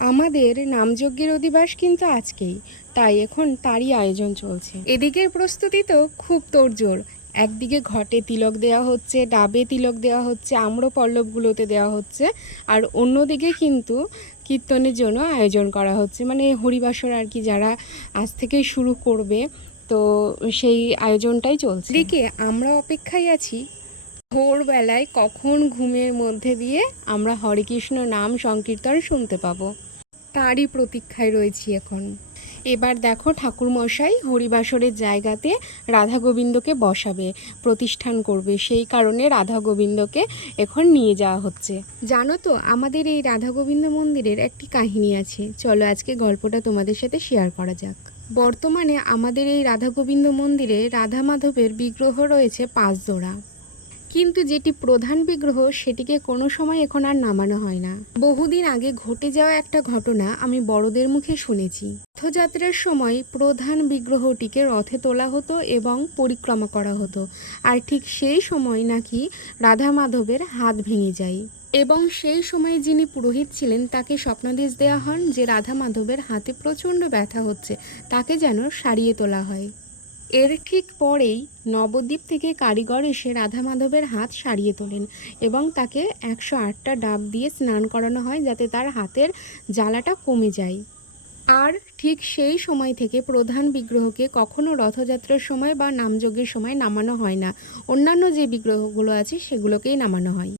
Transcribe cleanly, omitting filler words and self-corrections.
আমাদের নামযজ্ঞের অধিবাস কিন্তু আজকেই, তাই এখন তারই আয়োজন চলছে। এদিকের প্রস্তুতি তো খুব তোড়জোড়। একদিকে ঘটে তিলক দেওয়া হচ্ছে, ডাবে তিলক দেওয়া হচ্ছে, আম্রপল্লবগুলোতে দেওয়া হচ্ছে, আর অন্যদিকে কিন্তু কীর্তনের জন্য আয়োজন করা হচ্ছে, মানে হরিবাসর আর কি, যারা আজ থেকেই শুরু করবে, তো সেই আয়োজনটাই চলছে। এদিকে আমরা অপেক্ষায় আছি ভোরবেলায় কখন ঘুমের মধ্যে দিয়ে আমরা হরে কৃষ্ণ নাম সংকীর্তন শুনতে পাবো, তারই প্রতীক্ষায় রয়েছি এখন। এবার দেখো ঠাকুরমশাই হরিবাসরের জায়গাতে রাধা গোবিন্দকে বসাবে, প্রতিষ্ঠান করবে, সেই কারণে রাধা গোবিন্দকে এখন নিয়ে যাওয়া হচ্ছে। জানো তো আমাদের এই রাধা গোবিন্দ মন্দিরের একটি কাহিনী আছে, চলো আজকে গল্পটা তোমাদের সাথে শেয়ার করা যাক। বর্তমানে আমাদের এই রাধা গোবিন্দ মন্দিরে রাধা মাধবের বিগ্রহ রয়েছে ৫ জোড়া, কিন্তু যেটি প্রধান বিগ্রহ সেটিকে কোনো সময় এখন আর নামানো হয় না। বহুদিন আগে ঘটে যাওয়া একটা ঘটনা আমি বড়দের মুখে শুনেছি। রথযাত্রার সময় প্রধান বিগ্রহটিকে রথে তোলা হতো এবং পরিক্রমা করা হতো, আর ঠিক সেই সময় নাকি রাধা মাধবের হাত ভেঙে যায়, এবং সেই সময় যিনি পুরোহিত ছিলেন তাকে স্বপ্নাদেশ দেওয়া হন যে রাধা মাধবের হাতে প্রচণ্ড ব্যথা হচ্ছে, তাকে যেন সারিয়ে তোলা হয়। এর ঠিক পরেই নবদ্বীপ থেকে কারিগর এসে রাধা মাধবের হাত সারিয়ে তোলেন এবং তাকে ১০৮টা ডাব দিয়ে স্নান করানো হয় যাতে তার হাতের জ্বালাটা কমে যায়। আর ঠিক সেই সময় থেকে প্রধান বিগ্রহকে কখনো রথযাত্রার সময় বা নামযজ্ঞের সময় নামানো হয় না, অন্যান্য যে বিগ্রহগুলো আছে সেগুলোকেই নামানো হয়।